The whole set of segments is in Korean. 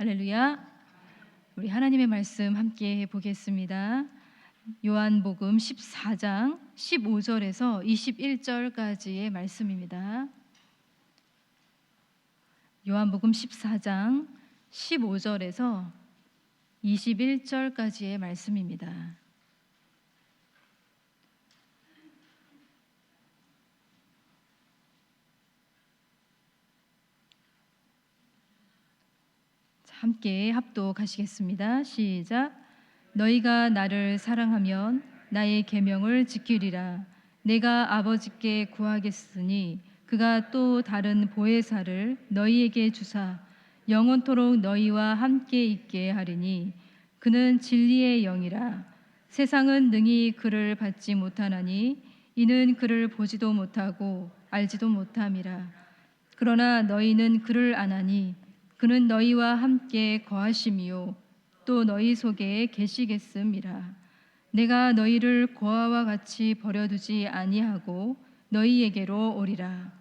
할렐루야. 우리 하나님의 말씀 함께 보겠습니다. 요한복음 14장 15절에서 21절까지의 말씀입니다. 요한복음 14장 15절에서 21절까지의 말씀입니다. 함께 합독하시겠습니다. 시작. 너희가 나를 사랑하면 나의 계명을 지키리라. 내가 아버지께 구하겠으니 그가 또 다른 보혜사를 너희에게 주사 영원토록 너희와 함께 있게 하리니 그는 진리의 영이라. 세상은 능히 그를 받지 못하나니 이는 그를 보지도 못하고 알지도 못함이라. 그러나 너희는 그를 아나니 그는 너희와 함께 거하심이요 또 너희 속에 계시겠음이라. 내가 너희를 고아와 같이 버려두지 아니하고 너희에게로 오리라.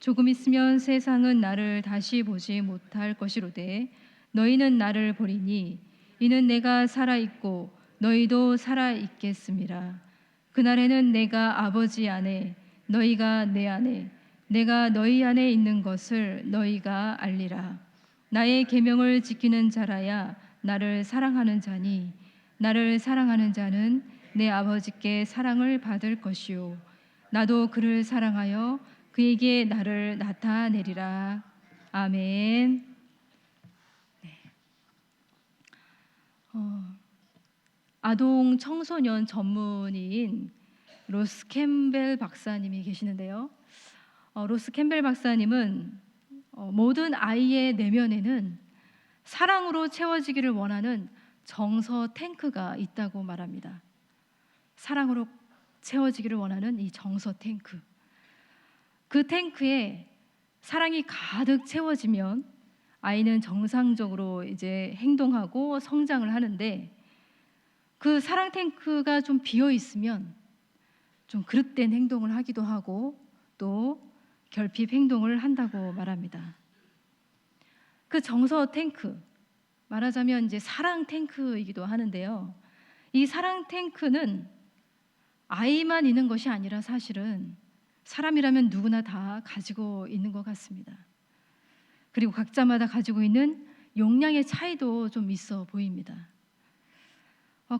조금 있으면 세상은 나를 다시 보지 못할 것이로되 너희는 나를 보리니 이는 내가 살아있고 너희도 살아있겠음이라. 그날에는 내가 아버지 안에 너희가 내 안에 내가 너희 안에 있는 것을 너희가 알리라. 나의 계명을 지키는 자라야 나를 사랑하는 자니 나를 사랑하는 자는 내 아버지께 사랑을 받을 것이요 나도 그를 사랑하여 그에게 나를 나타내리라. 아멘. 네. 아동 청소년 전문의인 로스 캠벨 박사님이 계시는데요. 로스 캠벨 박사님은 모든 아이의 내면에는 사랑으로 채워지기를 원하는 정서 탱크가 있다고 말합니다. 사랑으로 채워지기를 원하는 이 정서 탱크. 그 탱크에 사랑이 가득 채워지면 아이는 정상적으로 이제 행동하고 성장을 하는데 그 사랑 탱크가 좀 비어 있으면 좀 그릇된 행동을 하기도 하고 또 결핍 행동을 한다고 말합니다. 그 정서 탱크, 말하자면 이제 사랑 탱크이기도 하는데요. 이 사랑 탱크는 아이만 있는 것이 아니라 사실은 사람이라면 누구나 다 가지고 있는 것 같습니다. 그리고 각자마다 가지고 있는 용량의 차이도 좀 있어 보입니다.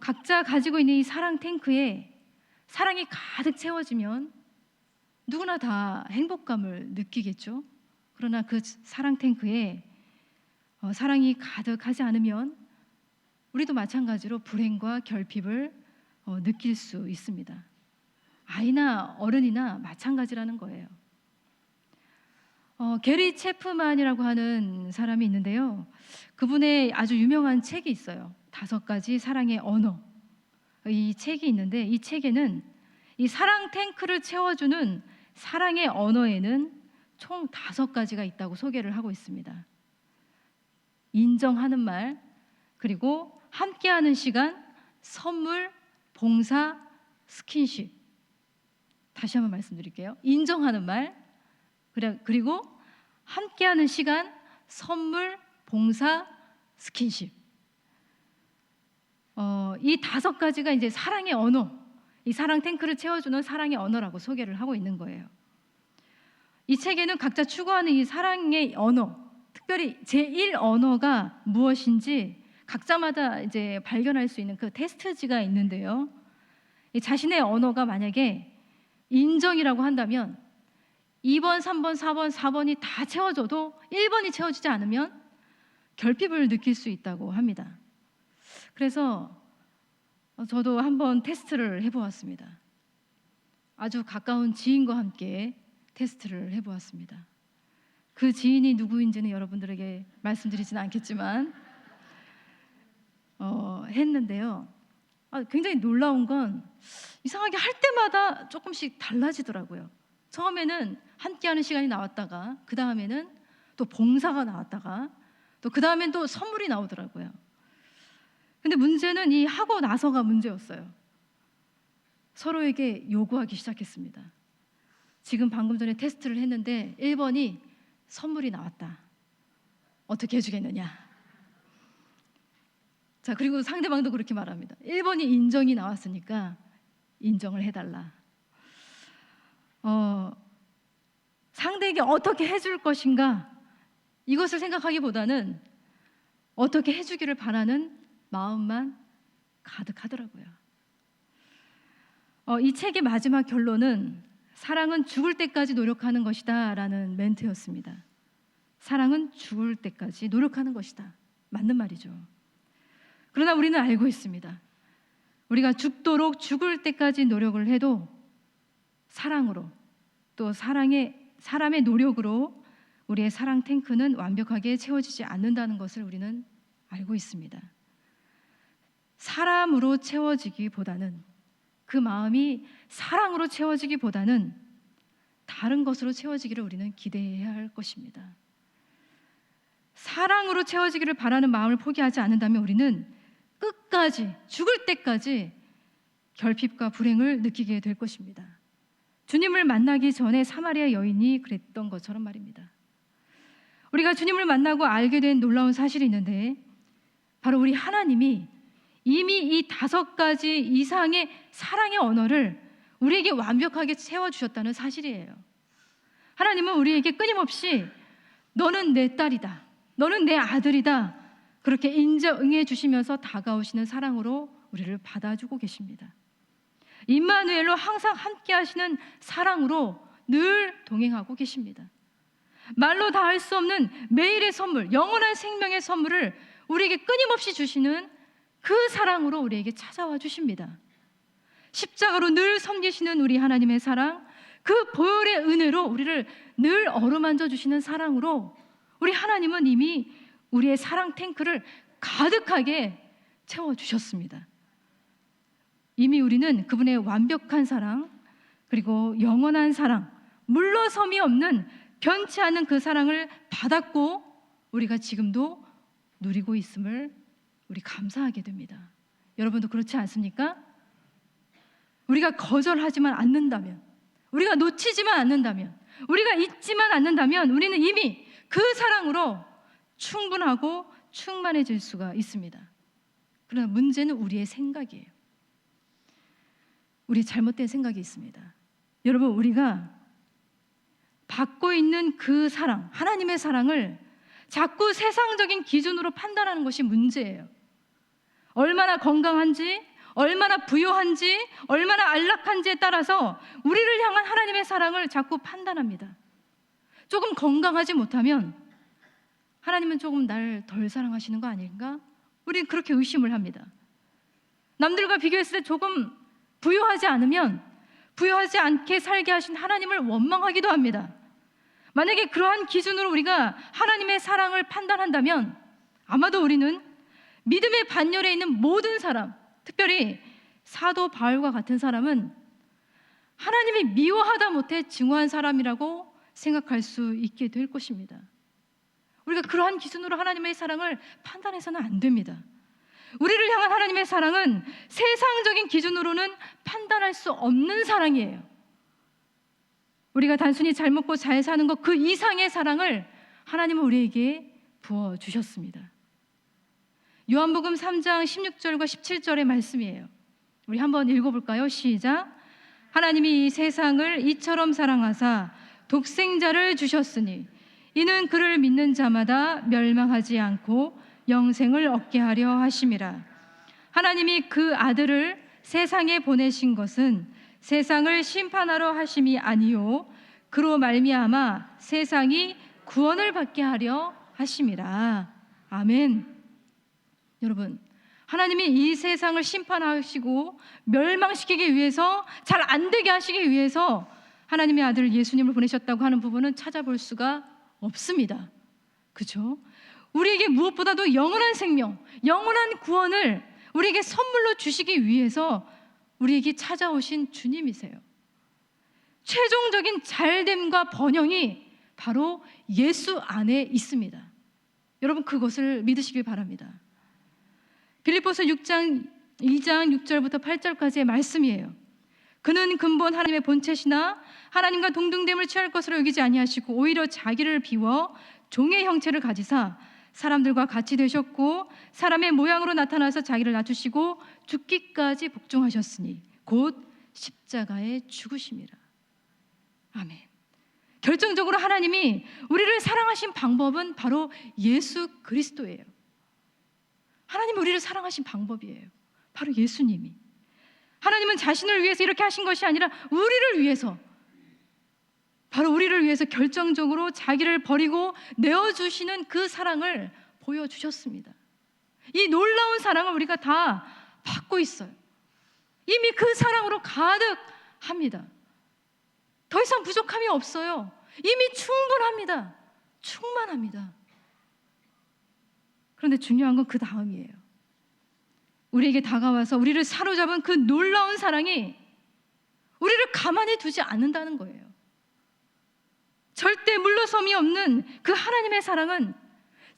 각자 가지고 있는 이 사랑 탱크에 사랑이 가득 채워지면 누구나 다 행복감을 느끼겠죠. 그러나 그 사랑 탱크에 사랑이 가득하지 않으면 우리도 마찬가지로 불행과 결핍을 느낄 수 있습니다. 아이나 어른이나 마찬가지라는 거예요. 게리 체프만이라고 하는 사람이 있는데요. 그분의 아주 유명한 책이 있어요. 5가지 사랑의 언어. 이 책이 있는데 이 책에는 이 사랑 탱크를 채워주는 사랑의 언어에는 총 5가지가 있다고 소개를 하고 있습니다. 인정하는 말, 그리고 함께하는 시간, 선물, 봉사, 스킨십. 다시 한번 말씀드릴게요. 인정하는 말, 그리고 함께하는 시간, 선물, 봉사, 스킨십. 이 5가지가 이제 사랑의 언어, 이 사랑 탱크를 채워주는 사랑의 언어라고 소개를 하고 있는 거예요. 이 책에는 각자 추구하는 이 사랑의 언어, 특별히 제1 언어가 무엇인지 각자마다 이제 발견할 수 있는 그 테스트지가 있는데요. 자신의 언어가 만약에 인정이라고 한다면 2번, 3번, 4번, 4번이 다 채워져도 1번이 채워지지 않으면 결핍을 느낄 수 있다고 합니다. 그래서 저도 한번 테스트를 해보았습니다. 아주 가까운 지인과 함께 테스트를 해보았습니다. 그 지인이 누구인지는 여러분들에게 말씀드리지는 않겠지만 했는데요. 굉장히 놀라운 건 이상하게 할 때마다 조금씩 달라지더라고요. 처음에는 함께하는 시간이 나왔다가 그 다음에는 또 봉사가 나왔다가 또 그 다음엔 또 선물이 나오더라고요. 근데 문제는 이 하고 나서가 문제였어요. 서로에게 요구하기 시작했습니다. 지금 방금 전에 테스트를 했는데 1번이 선물이 나왔다. 어떻게 해주겠느냐? 자, 그리고 상대방도 그렇게 말합니다. 1번이 인정이 나왔으니까 인정을 해달라. 상대에게 어떻게 해줄 것인가, 이것을 생각하기보다는 어떻게 해주기를 바라는 마음만 가득하더라고요. 이 책의 마지막 결론은 사랑은 죽을 때까지 노력하는 것이다 라는 멘트였습니다. 사랑은 죽을 때까지 노력하는 것이다. 맞는 말이죠. 그러나 우리는 알고 있습니다. 우리가 죽도록 죽을 때까지 노력을 해도 사랑으로, 또 사람의 노력으로 우리의 사랑 탱크는 완벽하게 채워지지 않는다는 것을 우리는 알고 있습니다. 사람으로 채워지기보다는, 그 마음이 사랑으로 채워지기보다는 다른 것으로 채워지기를 우리는 기대해야 할 것입니다. 사랑으로 채워지기를 바라는 마음을 포기하지 않는다면 우리는 끝까지, 죽을 때까지 결핍과 불행을 느끼게 될 것입니다. 주님을 만나기 전에 사마리아 여인이 그랬던 것처럼 말입니다. 우리가 주님을 만나고 알게 된 놀라운 사실이 있는데, 바로 우리 하나님이 이미 이 5가지 이상의 사랑의 언어를 우리에게 완벽하게 채워주셨다는 사실이에요. 하나님은 우리에게 끊임없이 너는 내 딸이다, 너는 내 아들이다, 그렇게 인정해 주시면서 다가오시는 사랑으로 우리를 받아주고 계십니다. 임마누엘로 항상 함께 하시는 사랑으로 늘 동행하고 계십니다. 말로 다 할 수 없는 매일의 선물, 영원한 생명의 선물을 우리에게 끊임없이 주시는 그 사랑으로 우리에게 찾아와 주십니다. 십자가로 늘 섬기시는 우리 하나님의 사랑, 그 보혈의 은혜로 우리를 늘 어루만져 주시는 사랑으로 우리 하나님은 이미 우리의 사랑 탱크를 가득하게 채워주셨습니다. 이미 우리는 그분의 완벽한 사랑, 그리고 영원한 사랑, 물러섬이 없는 변치 않는 그 사랑을 받았고 우리가 지금도 누리고 있음을 우리 감사하게 됩니다. 여러분도 그렇지 않습니까? 우리가 거절하지만 않는다면, 우리가 놓치지만 않는다면, 우리가 잊지만 않는다면 우리는 이미 그 사랑으로 충분하고 충만해질 수가 있습니다. 그러나 문제는 우리의 생각이에요. 우리 잘못된 생각이 있습니다. 여러분, 우리가 받고 있는 그 사랑, 하나님의 사랑을 자꾸 세상적인 기준으로 판단하는 것이 문제예요. 얼마나 건강한지, 얼마나 부유한지, 얼마나 안락한지에 따라서 우리를 향한 하나님의 사랑을 자꾸 판단합니다. 조금 건강하지 못하면 하나님은 조금 날 덜 사랑하시는 거 아닌가? 우리는 그렇게 의심을 합니다. 남들과 비교했을 때 조금 부유하지 않으면 부유하지 않게 살게 하신 하나님을 원망하기도 합니다. 만약에 그러한 기준으로 우리가 하나님의 사랑을 판단한다면 아마도 우리는 믿음의 반열에 있는 모든 사람, 특별히 사도 바울과 같은 사람은 하나님이 미워하다 못해 증오한 사람이라고 생각할 수 있게 될 것입니다. 우리가 그러한 기준으로 하나님의 사랑을 판단해서는 안 됩니다. 우리를 향한 하나님의 사랑은 세상적인 기준으로는 판단할 수 없는 사랑이에요. 우리가 단순히 잘 먹고 잘 사는 것 그 이상의 사랑을 하나님은 우리에게 부어주셨습니다. 요한복음 3장 16절과 17절의 말씀이에요. 우리 한번 읽어볼까요? 시작. 하나님이 이 세상을 이처럼 사랑하사 독생자를 주셨으니 이는 그를 믿는 자마다 멸망하지 않고 영생을 얻게 하려 하심이라. 하나님이 그 아들을 세상에 보내신 것은 세상을 심판하러 하심이 아니요 그로 말미암아 세상이 구원을 받게 하려 하심이라. 아멘. 여러분, 하나님이 이 세상을 심판하시고 멸망시키기 위해서, 잘 안 되게 하시기 위해서 하나님의 아들 예수님을 보내셨다고 하는 부분은 찾아볼 수가 없습니다. 그렇죠? 우리에게 무엇보다도 영원한 생명, 영원한 구원을 우리에게 선물로 주시기 위해서 우리에게 찾아오신 주님이세요. 최종적인 잘됨과 번영이 바로 예수 안에 있습니다. 여러분, 그것을 믿으시길 바랍니다. 빌립보서 2장 6절부터 8절까지의 말씀이에요. 그는 근본 하나님의 본체시나 하나님과 동등됨을 취할 것으로 여기지 아니하시고 오히려 자기를 비워 종의 형체를 가지사 사람들과 같이 되셨고 사람의 모양으로 나타나서 자기를 낮추시고 죽기까지 복종하셨으니 곧 십자가에 죽으심이라. 아멘. 결정적으로 하나님이 우리를 사랑하신 방법은 바로 예수 그리스도예요. 하나님이 우리를 사랑하신 방법이에요. 바로 예수님이. 하나님은 자신을 위해서 이렇게 하신 것이 아니라 우리를 위해서, 바로 우리를 위해서 결정적으로 자기를 버리고 내어주시는 그 사랑을 보여주셨습니다. 이 놀라운 사랑을 우리가 다 받고 있어요. 이미 그 사랑으로 가득합니다. 더 이상 부족함이 없어요. 이미 충분합니다. 충만합니다. 그런데 중요한 건 그 다음이에요. 우리에게 다가와서 우리를 사로잡은 그 놀라운 사랑이 우리를 가만히 두지 않는다는 거예요. 절대 물러섬이 없는 그 하나님의 사랑은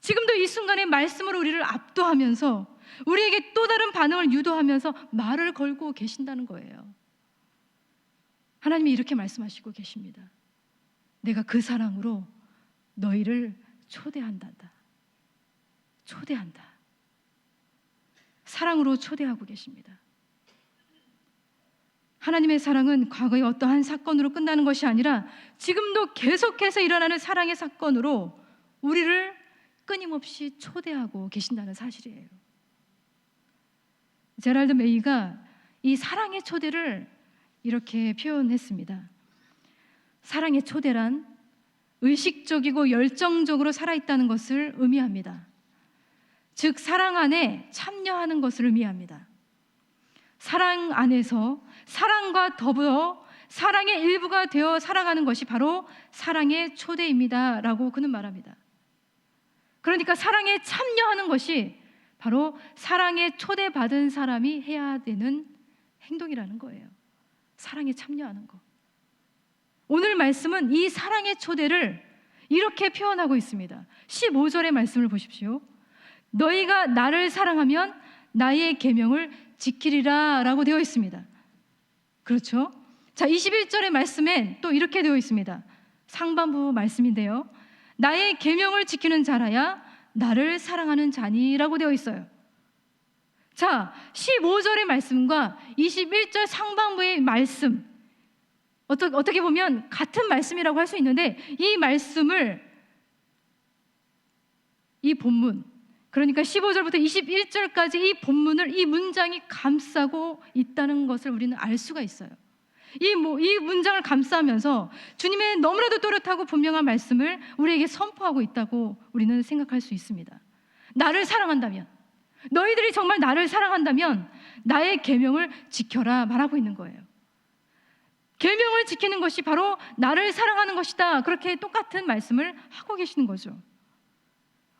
지금도 이 순간에 말씀으로 우리를 압도하면서 우리에게 또 다른 반응을 유도하면서 말을 걸고 계신다는 거예요. 하나님이 이렇게 말씀하시고 계십니다. 내가 그 사랑으로 너희를 초대한다. 초대한다. 사랑으로 초대하고 계십니다. 하나님의 사랑은 과거의 어떠한 사건으로 끝나는 것이 아니라 지금도 계속해서 일어나는 사랑의 사건으로 우리를 끊임없이 초대하고 계신다는 사실이에요. 제랄드 메이가 이 사랑의 초대를 이렇게 표현했습니다. 사랑의 초대란 의식적이고 열정적으로 살아있다는 것을 의미합니다. 즉 사랑 안에 참여하는 것을 의미합니다. 사랑 안에서 사랑과 더불어 사랑의 일부가 되어 살아가는 것이 바로 사랑의 초대입니다 라고 그는 말합니다. 그러니까 사랑에 참여하는 것이 바로 사랑에 초대받은 사람이 해야 되는 행동이라는 거예요. 사랑에 참여하는 것. 오늘 말씀은 이 사랑의 초대를 이렇게 표현하고 있습니다. 15절의 말씀을 보십시오. 너희가 나를 사랑하면 나의 계명을 지키리라 라고 되어 있습니다. 그렇죠? 자, 21절의 말씀엔 또 이렇게 되어 있습니다. 상반부 말씀인데요. 나의 계명을 지키는 자라야 나를 사랑하는 자니라고 되어 있어요. 자, 15절의 말씀과 21절 상반부의 말씀, 어떻게 보면 같은 말씀이라고 할 수 있는데 이 말씀을, 이 본문, 그러니까 15절부터 21절까지 이 본문을, 이 문장이 감싸고 있다는 것을 우리는 알 수가 있어요. 이 문장을 감싸면서 주님의 너무나도 또렷하고 분명한 말씀을 우리에게 선포하고 있다고 우리는 생각할 수 있습니다. 나를 사랑한다면, 너희들이 정말 나를 사랑한다면 나의 계명을 지켜라 말하고 있는 거예요. 계명을 지키는 것이 바로 나를 사랑하는 것이다. 그렇게 똑같은 말씀을 하고 계시는 거죠.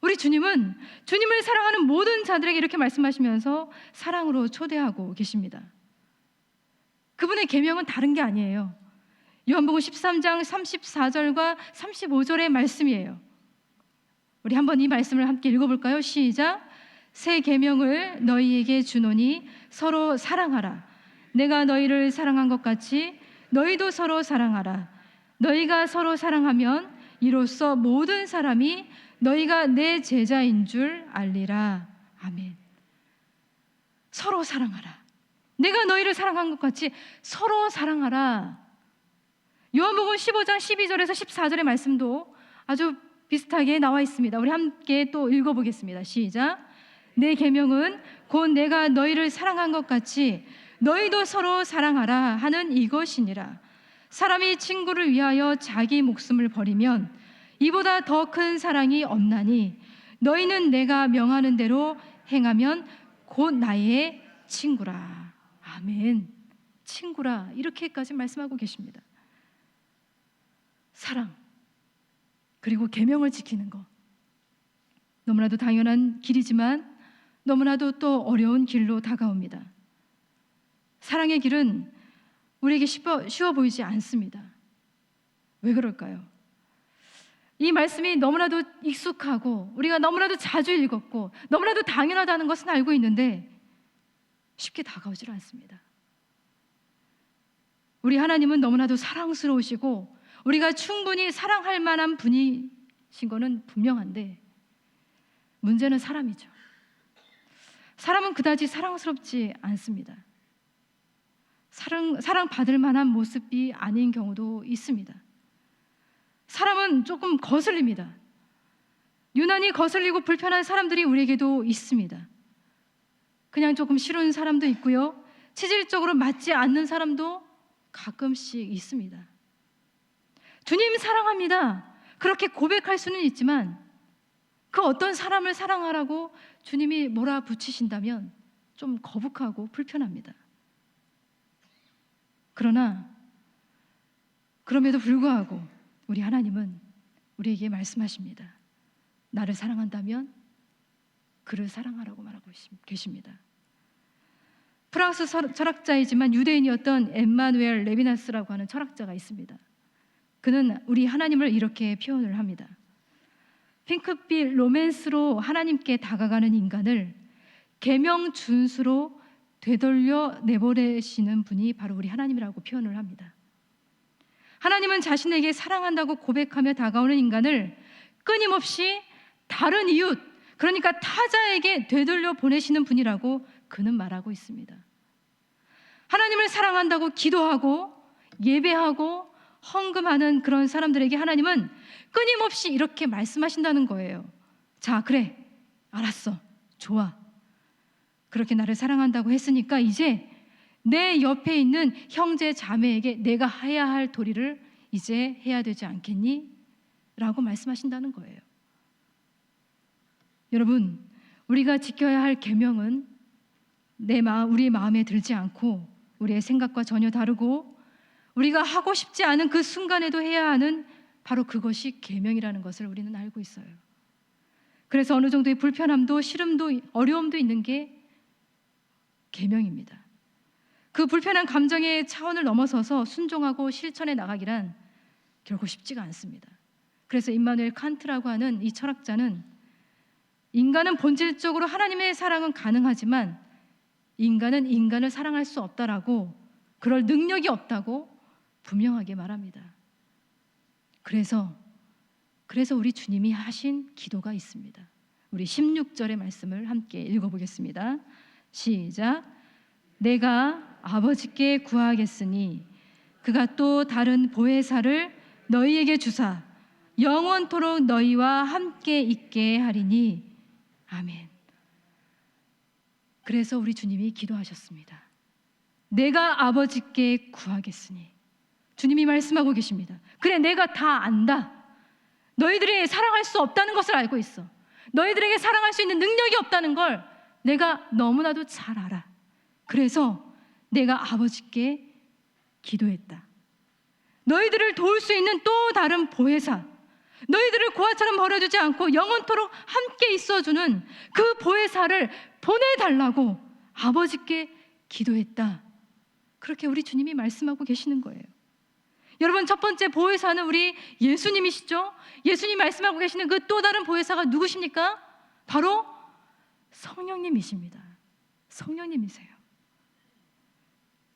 우리 주님은 주님을 사랑하는 모든 자들에게 이렇게 말씀하시면서 사랑으로 초대하고 계십니다. 그분의 계명은 다른 게 아니에요. 요한복음 13장 34절과 35절의 말씀이에요. 우리 한번 이 말씀을 함께 읽어볼까요? 시작. 새 계명을 너희에게 주노니 서로 사랑하라. 내가 너희를 사랑한 것 같이 너희도 서로 사랑하라. 너희가 서로 사랑하면 이로써 모든 사람이 너희가 내 제자인 줄 알리라. 아멘. 서로 사랑하라. 내가 너희를 사랑한 것 같이 서로 사랑하라. 요한복음 15장 12절에서 14절의 말씀도 아주 비슷하게 나와 있습니다. 우리 함께 또 읽어보겠습니다. 시작. 내 계명은 곧 내가 너희를 사랑한 것 같이 너희도 서로 사랑하라 하는 이것이니라. 사람이 친구를 위하여 자기 목숨을 버리면 이보다 더 큰 사랑이 없나니 너희는 내가 명하는 대로 행하면 곧 나의 친구라. 아멘. 친구라. 이렇게까지 말씀하고 계십니다. 사랑, 그리고 계명을 지키는 것, 너무나도 당연한 길이지만 너무나도 또 어려운 길로 다가옵니다. 사랑의 길은 우리에게 쉬워 보이지 않습니다. 왜 그럴까요? 이 말씀이 너무나도 익숙하고 우리가 너무나도 자주 읽었고 너무나도 당연하다는 것은 알고 있는데 쉽게 다가오질 않습니다. 우리 하나님은 너무나도 문제는 사람이죠. 사람은 그다지 사랑스럽지 않습니다. 사랑받을 만한 모습이 아닌 경우도 있습니다. 사람은 조금 거슬립니다. 유난히 거슬리고 불편한 사람들이 우리에게도 있습니다. 그냥 조금 싫은 사람도 있고요. 체질적으로 맞지 않는 사람도 가끔씩 있습니다. 주님 사랑합니다. 그렇게 고백할 수는 있지만 그 어떤 사람을 사랑하라고 주님이 몰아붙이신다면 좀 거북하고 불편합니다. 그러나 그럼에도 불구하고 우리 하나님은 우리에게 말씀하십니다. 나를 사랑한다면 그를 사랑하라고 말하고 계십니다. 프랑스 철학자이지만 유대인이었던 엠마누엘 레비나스라고 하는 철학자가 있습니다. 그는 우리 하나님을 이렇게 표현을 합니다. 핑크빛 로맨스로 하나님께 다가가는 인간을 계명 준수로 되돌려 내보내시는 분이 바로 우리 하나님이라고 표현을 합니다. 하나님은 자신에게 사랑한다고 고백하며 다가오는 인간을 끊임없이 다른 이웃, 그러니까 타자에게 되돌려 보내시는 분이라고 그는 말하고 있습니다. 하나님을 사랑한다고 기도하고 예배하고 헌금하는 그런 사람들에게 하나님은 끊임없이 이렇게 말씀하신다는 거예요. 자, 그래, 알았어, 좋아. 그렇게 나를 사랑한다고 했으니까 이제 내 옆에 있는 형제 자매에게 내가 해야 할 도리를 이제 해야 되지 않겠니? 라고 말씀하신다는 거예요. 여러분, 우리가 지켜야 할 계명은 우리의 마음에 들지 않고 우리의 생각과 전혀 다르고 우리가 하고 싶지 않은 그 순간에도 해야 하는 바로 그것이 계명이라는 것을 우리는 알고 있어요. 그래서 어느 정도의 불편함도 싫음도 어려움도 있는 게 계명입니다. 그 불편한 감정의 차원을 넘어서서 순종하고 실천해 나가기란 결코 쉽지가 않습니다. 그래서 임마누엘 칸트라고 하는 이 철학자는 인간은 본질적으로 하나님의 사랑은 가능하지만 인간은 인간을 사랑할 수 없다라고, 그럴 능력이 없다고 분명하게 말합니다. 그래서 우리 주님이 하신 기도가 있습니다. 우리 16절의 말씀을 함께 읽어보겠습니다. 시작. 내가 아버지께 구하겠으니 그가 또 다른 보혜사를 너희에게 주사 영원토록 너희와 함께 있게 하리니 아멘. 그래서 우리 주님이 기도하셨습니다. 내가 아버지께 구하겠으니, 주님이 말씀하고 계십니다. 그래, 내가 다 안다. 너희들이 사랑할 수 없다는 것을 알고 있어. 너희들에게 사랑할 수 있는 능력이 없다는 걸 내가 너무나도 잘 알아. 그래서 내가 아버지께 기도했다. 너희들을 도울 수 있는 또 다른 보혜사, 너희들을 고아처럼 버려두지 않고 영원토록 함께 있어주는 그 보혜사를 보내달라고 아버지께 기도했다. 그렇게 우리 주님이 말씀하고 계시는 거예요. 여러분, 첫 번째 보혜사는 우리 예수님이시죠. 예수님 말씀하고 계시는 그 또 다른 보혜사가 누구십니까? 바로 성령님이십니다. 성령님이세요.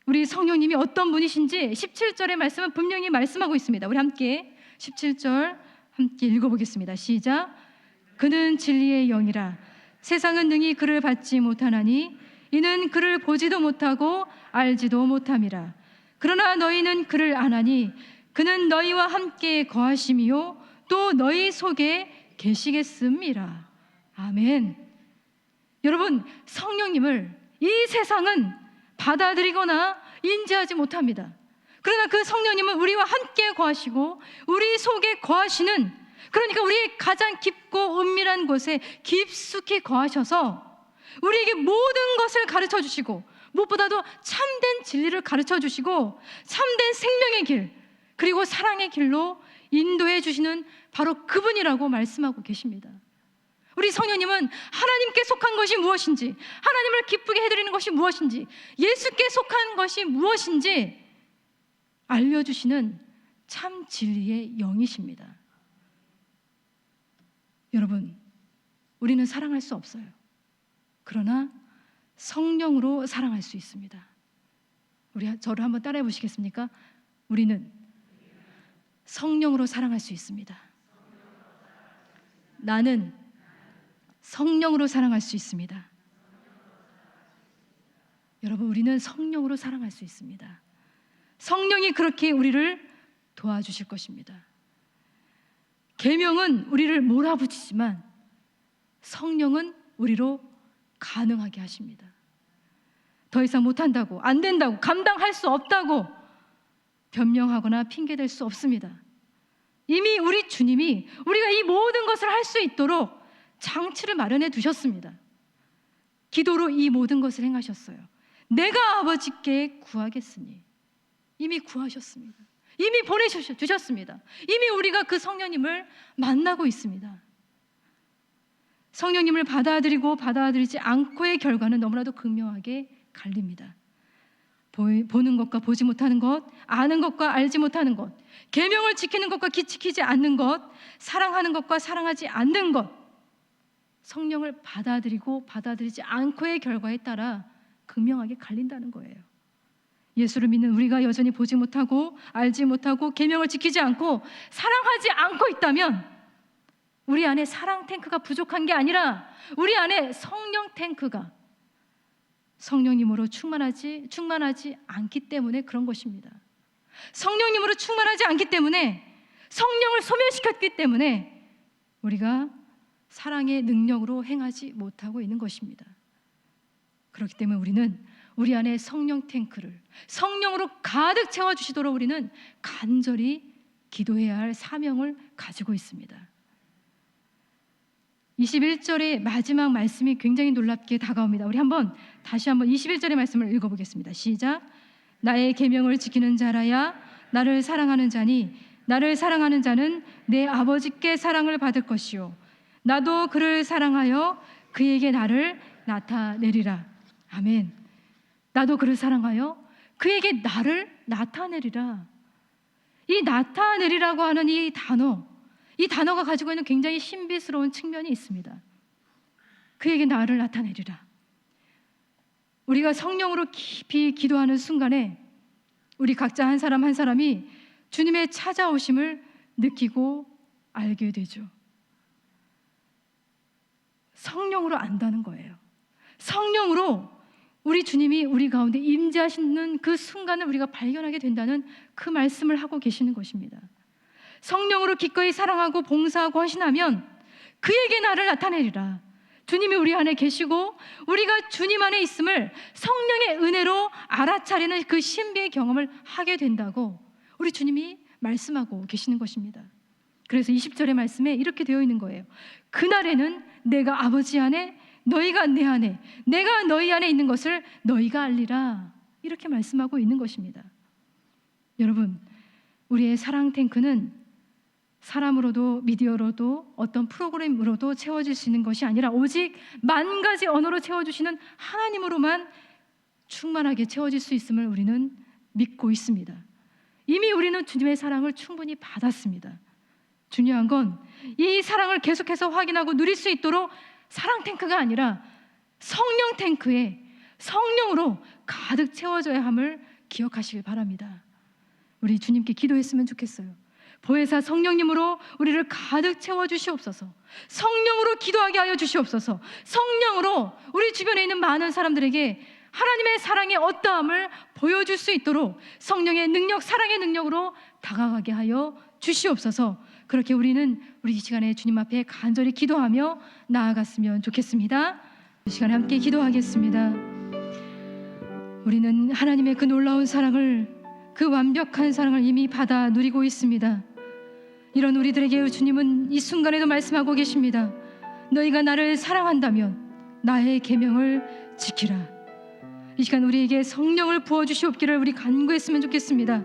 우리 성령님이 어떤 분이신지 17절의 말씀은 분명히 말씀하고 있습니다. 우리 함께 17절 함께 읽어보겠습니다. 시작. 그는 진리의 영이라 세상은 능히 그를 받지 못하나니 이는 그를 보지도 못하고 알지도 못함이라. 그러나 너희는 그를 아나니 그는 너희와 함께 거하심이요 또 너희 속에 계시겠음이라. 아멘. 여러분, 성령님을 이 세상은 받아들이거나 인지하지 못합니다. 그러나 그 성령님은 우리와 함께 거하시고 우리 속에 거하시는, 그러니까 우리의 가장 깊고 은밀한 곳에 깊숙이 거하셔서 우리에게 모든 것을 가르쳐 주시고 무엇보다도 참된 진리를 가르쳐 주시고 참된 생명의 길, 그리고 사랑의 길로 인도해 주시는 바로 그분이라고 말씀하고 계십니다. 우리 성령님은 하나님께 속한 것이 무엇인지, 하나님을 기쁘게 해드리는 것이 무엇인지, 예수께 속한 것이 무엇인지 알려주시는 참 진리의 영이십니다. 여러분, 우리는 사랑할 수 없어요. 그러나 성령으로 사랑할 수 있습니다. 저를 한번 따라해 보시겠습니까? 우리는 성령으로 사랑할 수 있습니다. 나는 성령으로 사랑할 수 있습니다. 여러분, 우리는 성령으로 사랑할 수 있습니다. 성령이 그렇게 우리를 도와주실 것입니다. 계명은 우리를 몰아붙이지만 성령은 우리로 가능하게 하십니다. 더 이상 못한다고, 안 된다고, 감당할 수 없다고 변명하거나 핑계댈 수 없습니다. 이미 우리 주님이 우리가 이 모든 것을 할 수 있도록 장치를 마련해 두셨습니다. 기도로 이 모든 것을 행하셨어요. 내가 아버지께 구하겠으니. 이미 구하셨습니다. 이미 보내주셨습니다. 이미 우리가 그 성령님을 만나고 있습니다. 성령님을 받아들이고 받아들이지 않고의 결과는 너무나도 극명하게 갈립니다. 보는 것과 보지 못하는 것, 아는 것과 알지 못하는 것, 계명을 지키는 것과 지키지 않는 것, 사랑하는 것과 사랑하지 않는 것, 성령을 받아들이고 받아들이지 않고의 결과에 따라 극명하게 갈린다는 거예요. 예수를 믿는 우리가 여전히 보지 못하고 알지 못하고 계명을 지키지 않고 사랑하지 않고 있다면 우리 안에 사랑 탱크가 부족한 게 아니라 우리 안에 성령 탱크가 성령님으로 충만하지 않기 때문에 그런 것입니다. 성령님으로 충만하지 않기 때문에, 성령을 소멸시켰기 때문에 우리가 사랑의 능력으로 행하지 못하고 있는 것입니다. 그렇기 때문에 우리는 우리 안에 성령 탱크를 성령으로 가득 채워주시도록 우리는 간절히 기도해야 할 사명을 가지고 있습니다. 21절의 마지막 말씀이 굉장히 놀랍게 다가옵니다. 우리 다시 한번 21절의 말씀을 읽어보겠습니다. 시작. 나의 계명을 지키는 자라야 나를 사랑하는 자니 나를 사랑하는 자는 내 아버지께 사랑을 받을 것이요 나도 그를 사랑하여 그에게 나를 나타내리라. 아멘. 나도 그를 사랑하여 그에게 나를 나타내리라. 이 나타내리라고 하는 이 단어가 가지고 있는 굉장히 신비스러운 측면이 있습니다. 그에게 나를 나타내리라. 우리가 성령으로 깊이 기도하는 순간에 우리 각자 한 사람 한 사람이 주님의 찾아오심을 느끼고 알게 되죠. 성령으로 안다는 거예요. 성령으로 우리 주님이 우리 가운데 임재하시는 그 순간을 우리가 발견하게 된다는 그 말씀을 하고 계시는 것입니다. 성령으로 기꺼이 사랑하고 봉사하고 헌신하면 그에게 나를 나타내리라. 주님이 우리 안에 계시고 우리가 주님 안에 있음을 성령의 은혜로 알아차리는 그 신비의 경험을 하게 된다고 우리 주님이 말씀하고 계시는 것입니다. 그래서 20절의 말씀에 이렇게 되어 있는 거예요. 그날에는 내가 아버지 안에 너희가 내 안에 내가 너희 안에 있는 것을 너희가 알리라. 이렇게 말씀하고 있는 것입니다. 여러분, 우리의 사랑 탱크는 사람으로도 미디어로도 어떤 프로그램으로도 채워질 수 있는 것이 아니라 오직 10,000가지 언어로 채워주시는 하나님으로만 충만하게 채워질 수 있음을 우리는 믿고 있습니다. 이미 우리는 주님의 사랑을 충분히 받았습니다. 중요한 건 이 사랑을 계속해서 확인하고 누릴 수 있도록 사랑 탱크가 아니라 성령 탱크에 성령으로 가득 채워져야 함을 기억하시길 바랍니다. 우리 주님께 기도했으면 좋겠어요. 보혜사 성령님으로 우리를 가득 채워주시옵소서. 성령으로 기도하게 하여 주시옵소서. 성령으로 우리 주변에 있는 많은 사람들에게 하나님의 사랑의 어떠함을 보여줄 수 있도록 성령의 능력, 사랑의 능력으로 다가가게 하여 주시옵소서. 그렇게 우리는 우리 이 시간에 주님 앞에 간절히 기도하며 나아갔으면 좋겠습니다. 이 시간에 함께 기도하겠습니다. 우리는 하나님의 그 놀라운 사랑을, 그 완벽한 사랑을 이미 받아 누리고 있습니다. 이런 우리들에게 주님은 이 순간에도 말씀하고 계십니다. 너희가 나를 사랑한다면 나의 계명을 지키라. 이 시간 우리에게 성령을 부어주시옵기를 우리 간구했으면 좋겠습니다.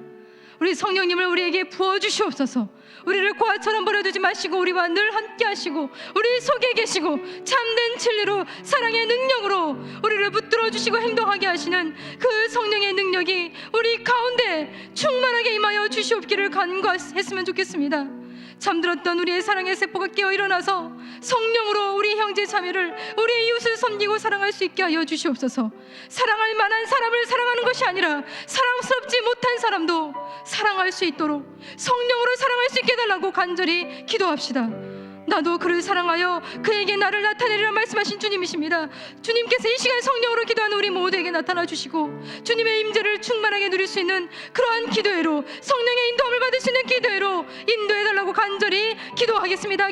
우리 성령님을 우리에게 부어주시옵소서. 우리를 고아처럼 버려두지 마시고 우리와 늘 함께 하시고 우리 속에 계시고 참된 진리로 사랑의 능력으로 우리를 붙들어 주시고 행동하게 하시는 그 성령의 능력이 우리 가운데 충만하게 임하여 주시옵기를 간구했으면 좋겠습니다. 잠들었던 우리의 사랑의 세포가 깨어 일어나서 성령으로 우리 형제 자매를, 우리 이웃을 섬기고 사랑할 수 있게 하여 주시옵소서. 사랑할 만한 사람을 사랑하는 것이 아니라 사랑스럽지 못한 사람도 사랑할 수 있도록 성령으로 사랑할 수 있게 해달라고 간절히 기도합시다. 나도 그를 사랑하여 그에게 나를 나타내리라 말씀하신 주님이십니다. 주님께서 이 시간 성령으로 기도하는 우리 모두에게 나타나 주시고 주님의 임재를 충만하게 누릴 수 있는 그러한 기도회로, 성령의 인도함을 받을 수 있는 기도회로 인도해달라고 간절히 기도하겠습니다.